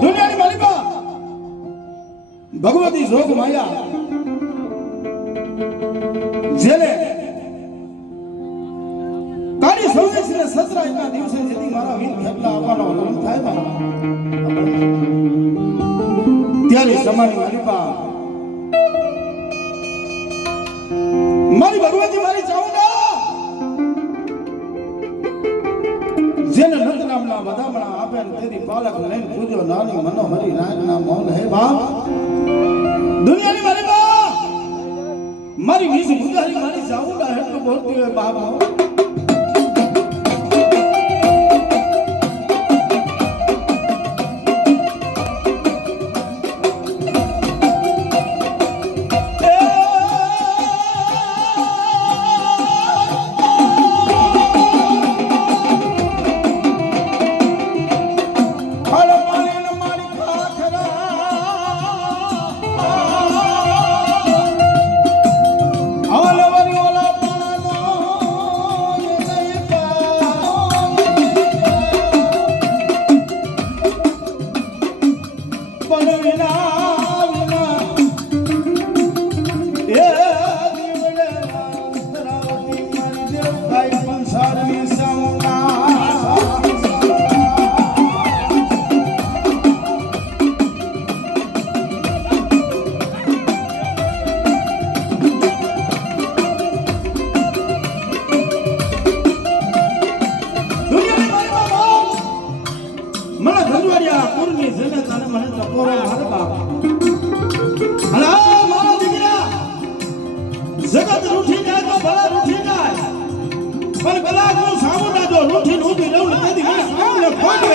દુનિયાની માલિકા ભગવતી જોગ માયા જેને કાળી સૌદેશી ને સસરાઈના દિવસે જેથી મારા વીર ખેટલા આવવાનો લગ્ન થાય ત્યારે સમાની માલિકા મારી ભગવતી મારી ચાઉંડા જેને નંદ નામના વધામણા આપે ને તેની પાલક લઈને પૂજો નાની મનોહરી નાગના મૌન હે બાપ દુનિયાની મારી બા મારી વીસ મુદારી મારી ચાઉંડા એટલું બોલતી હોય બાપ જગત રૂઠી જાય તો ભલા રૂઠી જાય પણ કલાક હું સામુંડા જો રૂઠીને ઊભી રહું ને તેથી મને સામને ખોટવે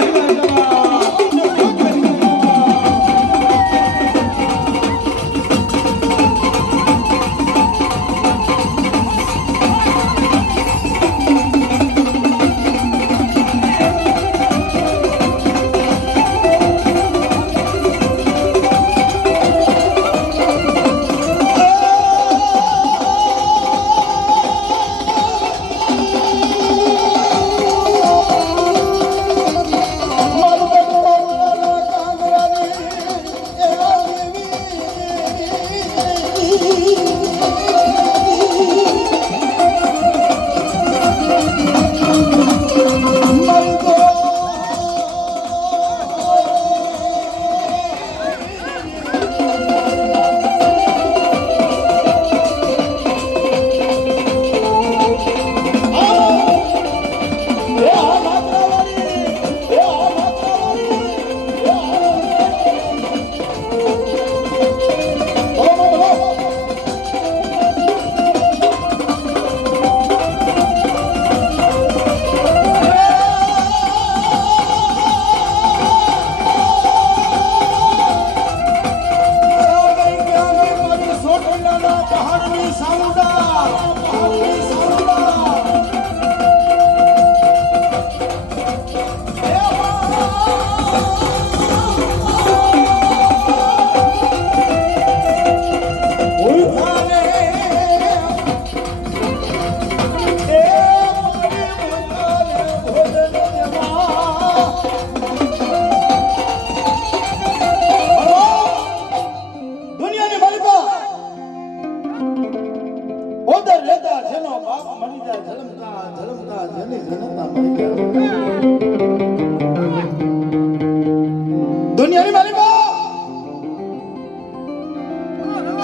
દુનિયાની માલિકા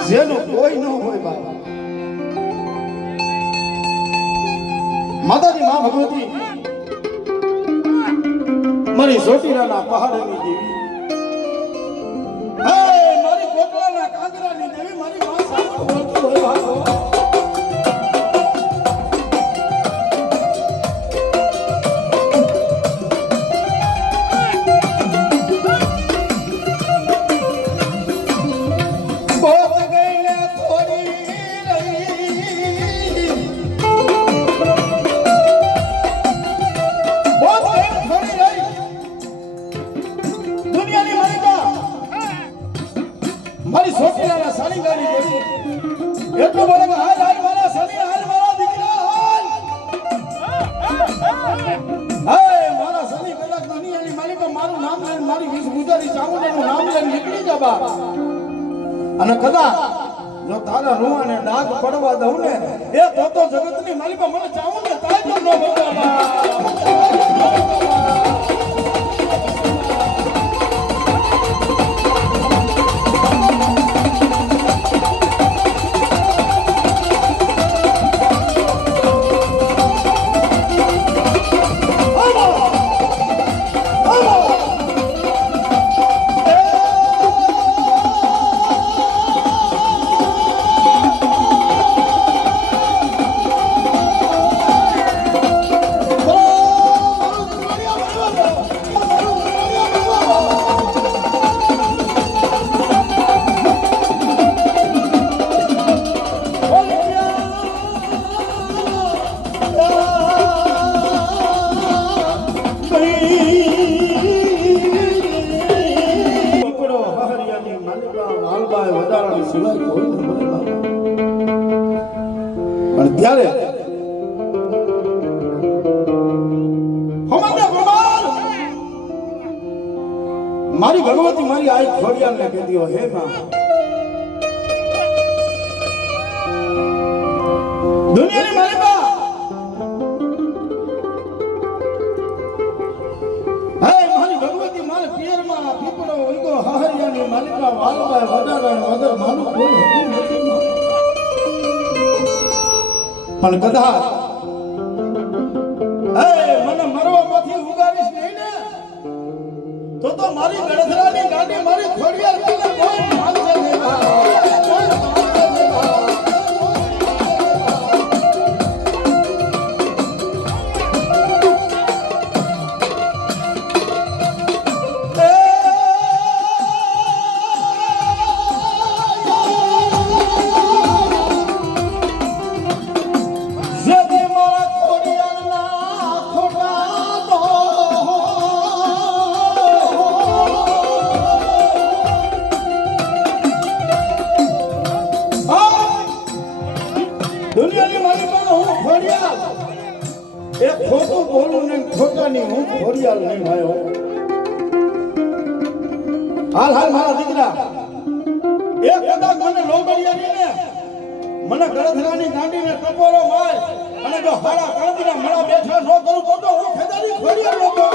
જેનો કોઈ ન હોય બાબા માતાજી માં ભગવતી મારી સોટીરાના પહાડની દેવી હે મારી કોટલાના કાંગરાની દેવી મારી માં સામે બોલતી હોય બાબા મારી સોટીલાના સાળીંગાની દેવી એટલો બોલે બા અને કદાચ જો તારા રૂવાને ડાઘ પડવા દઉં ને એ તો જગતની માલિકા મને ચાવું ને તાય ન ત્યારે મારી ભગવતી મારી આ ખોડિયાને કહેતી હોય હે માં દુનિયાની મારી બા હે મારી ભગવતી મારે પિયરમાં પીપળો ઉગો હાહરિયાની માલિકા વાલબાઈ વડારાણ વગર માનું કોઈ હતું નથી પણ કદાચ મને મરવામાંથી ઉગાડીશ નહીં ને તો મારી ગળધરાની ગાડી મારી ખોડિયાર તને કોઈ માંગશે નહીં દુનિયાની માલિકા હું ખોડિયાલ એ ખોટું બોલું ને ખોટાની હું ખોડિયાલ નહીં ભાઈ હાલ મારા દીકરા એ કદાચ મને લોબડિયાની ને મને ગળધરાની ગાંડીને ટપોરો માર અને જો હાડા કાંદીના મળા બેઠા ન કરું તો હું ખેદારી ખોડિયાલ લોકો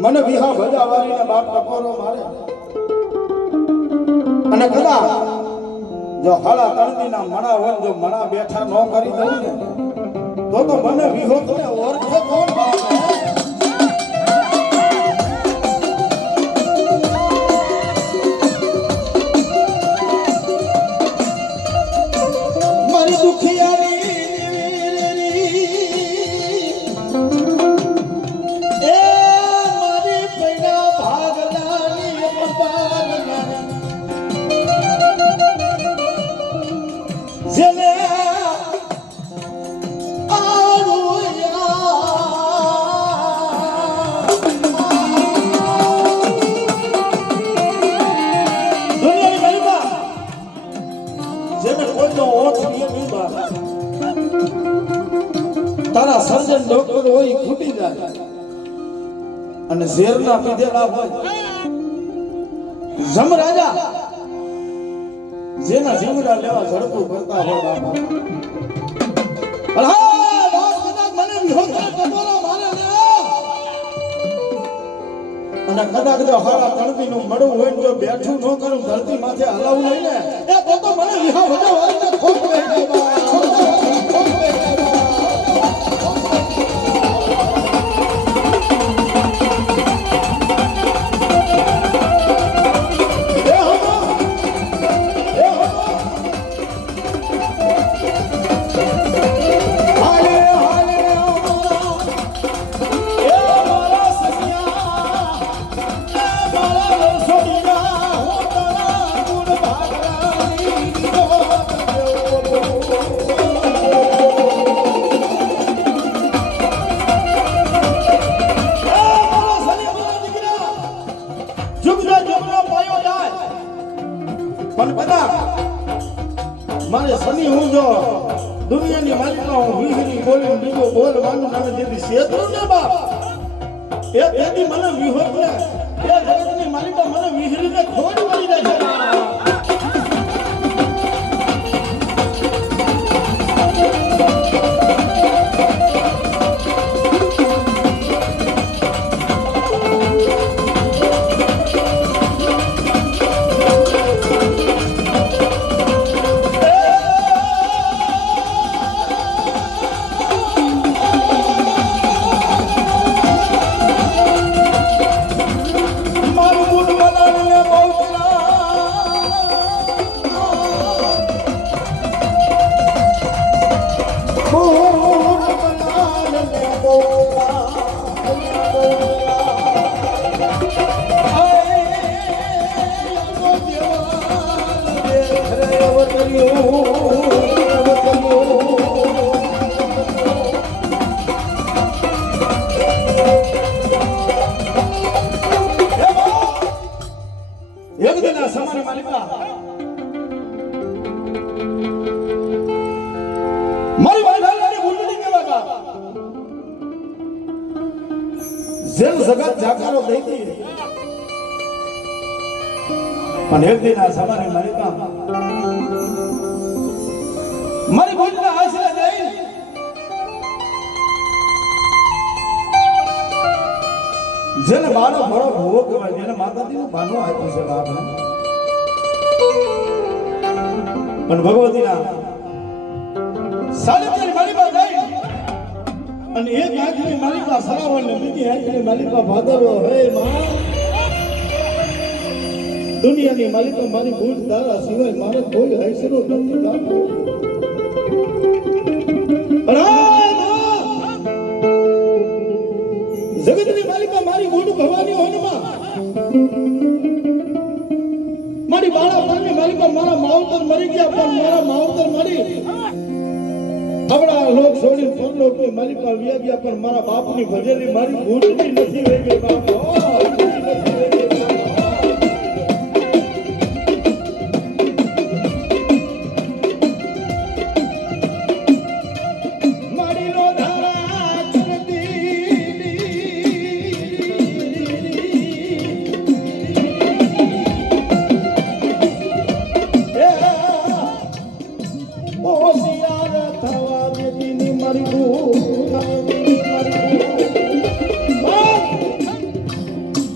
મને વિહા ભજાવારીને બાપ ટકોરો મારે અને કદાચ જો હાડા તળદીના મણા હોય જો મણા બેઠા ન કરી દઉં ને તો મને વિહોત ને ઓળખે કોણ બાપ હે મારી દુખિયારી એ મારી પૈડા ભાગલાની પપાગલાની જેને તારા સર્જન ડોક્ટર હોય ખૂટી જાય અને ઝેરના પીધેલા હોય જમ રાજા જેના જીવડા લેવા ઝડપું કરતા હોય બાપા મને વિહોત કટોરા મારે ને અને કદાચ જો હારા તણતી નું મળવું હોય જો બેઠું ન કરું ધરતી માથે હલાવું નહીં ને એ તો મને વિહા વડા વાળને ખોટ રહી જાય પણ બધા મારે સની હું જો દુનિયાની માલિકા હું વિહરી બોલી બીજો બોલવાનું નામે જેથી શેતરું ને બાપ એ તેથી મને વિહોત ને એ જગતની માલિકા મને વિહરીને ખોટ મળી જાય છે જગત જાકારો દઈતી પણ એક દિન આ સમાને માલિકા મારી બોલના આશરે જઈ જેને બાળો ભરો ભોગ કહેવાય જેને માતાજીનું ભાનું આપ્યું છે બાપ પણ ભગવતીના સાનિધ્યની માલિકા જઈ અને એક આંખની માલિકા સરાવણ ને બીજી આંખની માલિકા ભાદરવો હે માં દુનિયાની માલિકા મારી ભૂત તારા સિવાય મારે કોઈ હૈસરો નથી કાપો જગતની માલિકા મારી ભૂત ભવાની હોનમાં મારી બાળા પાની માલિકા મારા માવતર મરી ગયા પણ મારા માવતર મરી આપણા લોક છોડી પરલોકની માલિકા વ્યા ગયા પણ મારા બાપની ભજેલી મારી ભૂતની નથી રહી ગઈ બાપ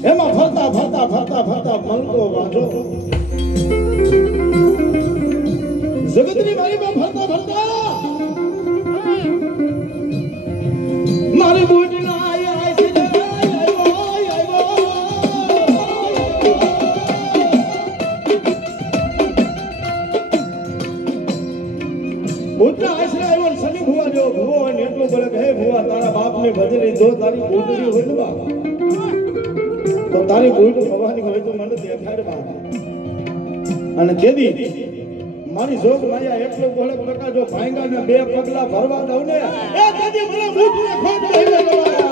એમાં ફરતા મલકો વાંધો જગતની મારી માં ફરતા ફરતા મારી બુટના આય છે બુટના આશરે આવ્યો સની ભુવા જો ભુવો હોય ને એટલું બોલે કે હે ભુવા તારા બાપને ભજરી જો તારી બુટડી હોય ને બા તો તારી બુટ ભવાની હોય તો મને દેખાડ બા અને તેદી મારી જોગ માયા એટલો બોલે ટકા જો ભાંગા ને બે પગલા ભરવા દઉં ને એ તેદી મને બુટ ને ખોટ થઈ ગયો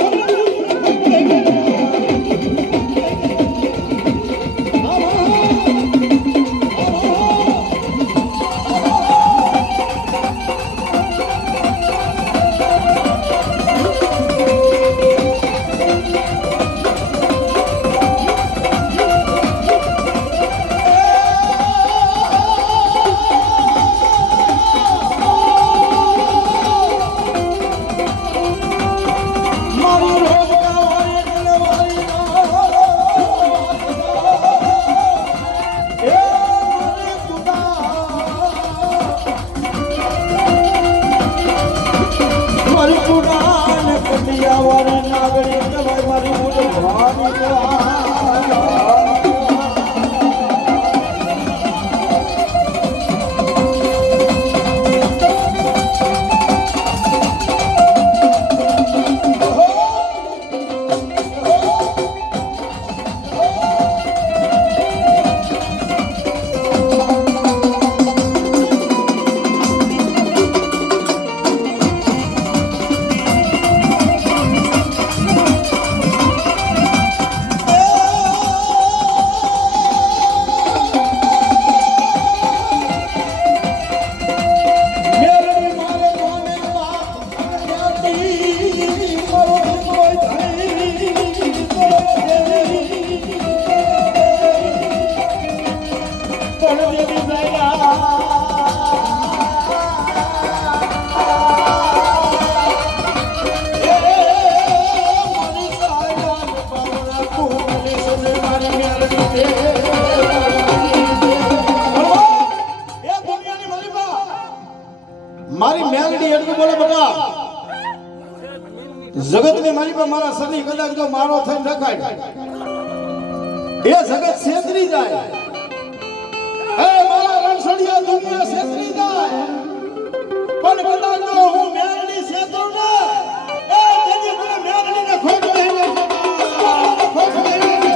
મારી મેલડી એટલું બોલે બકા જગતની મારી પર મારા સની કદાચ જો મારો થઈને રખાય એ જગત છેતરી જાય એ મારા રણછોડિયા દુનિયા છેતરી જાય પણ કદાચ જો હું મેલડી છેતરું ને એ તેજી મને મેલડીને ખોટ નહીં લાગે ખોટ નહીં લાગે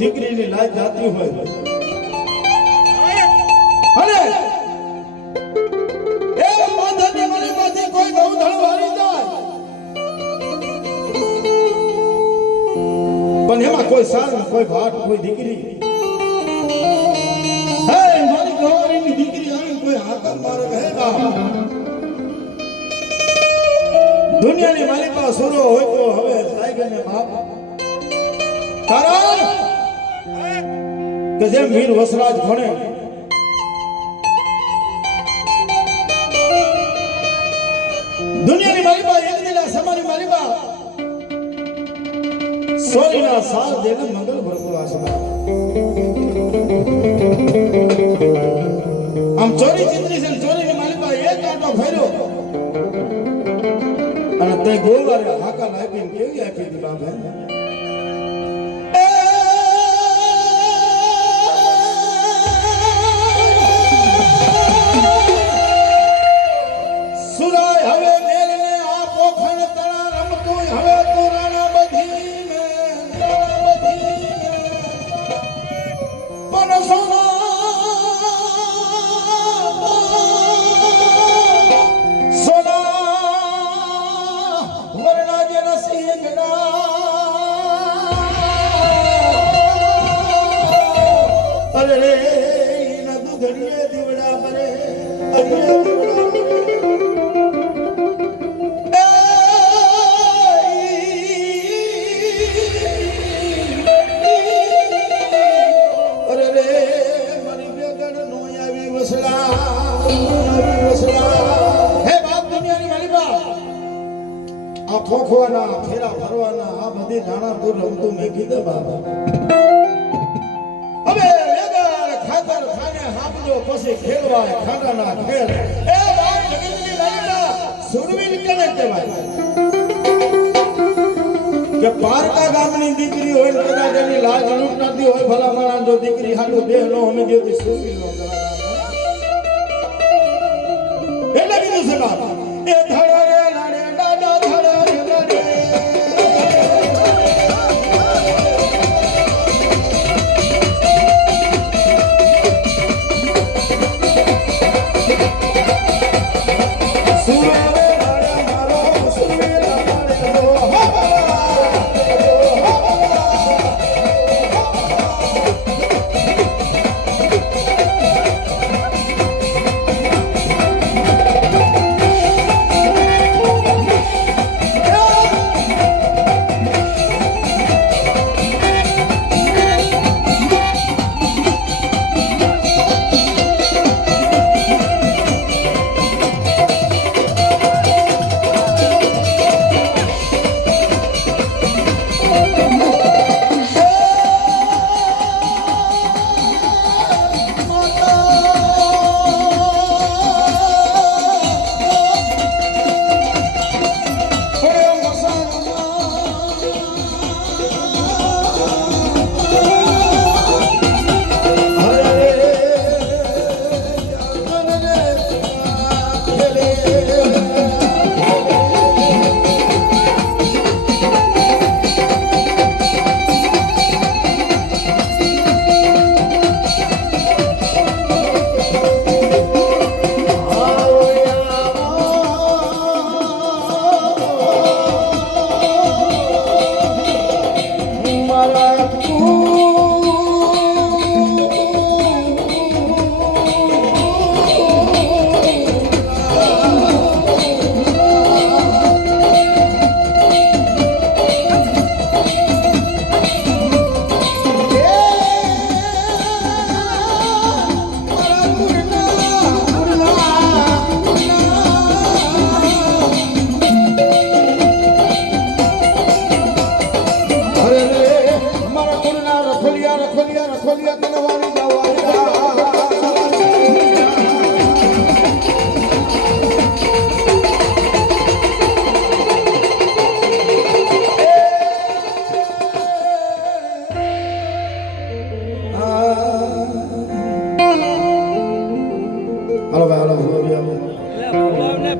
દીકરીની લાજ જાતી હોય અને એ માથાની મણીમાંથી કોઈ ગૌધણ વાળી જાય પણ એમાં કોઈ સાર કોઈ ભાટ કોઈ દીકરી હે મારી ગવારીની દીકરી આવી કોઈ હાકર મારે હે બાપ દુનિયાની માલિકા સુરો હોય તો હવે ટાઈગરને બાપ કારણ કે જેમ વીર વસરાજ ભણે દુનિયાની માલિકા એક દિલા સમાની માલિકા સોરીના સાલ દેને મંગલ ભરપૂર આસમાન આમ ચોરી ચિત્રી છે ચોરીની માલિકા એક આટો ફેર્યો અને તે ગોવારે હાકા લાગીને કેવી આપી દી બાપ હે સુરાય હવે મેલને આ પોખણ તળા રમતું હવે તો રાણા બધી મે પણ સોના વરણા જે નસીંગડા અરે રે ન દુધડીએ દીવડા પરે અરે રે મારી બેગણ નો આવી વસલા હે બાપ દુનિયાની માલિકા આ ખોખવાના ફેરા ફરવાના આ બધી નાણા તો રમતું મેં કીધું બાબા હવે વેગર ખાતર ખાને હાપજો પછી ખેલવાય ખાનાના ખેલ એ બાપ જગતની લાઈના સુરવીર કેને કહેવાય કે પારકા ગામની દીકરી હોય ને કદાચ એની લાજ લૂંટનાતી હોય ભલા માણા જો દીકરી હાલું દેહ નો અમે જેથી સુરવીર નો કરાવે એટલે કીધું છે બાપ એ ધડો રે લાડે દાદા ધડો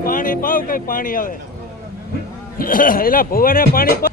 પાણી પાવ કઈ પાણી આવે એલા ભુવાને પાણી પાવ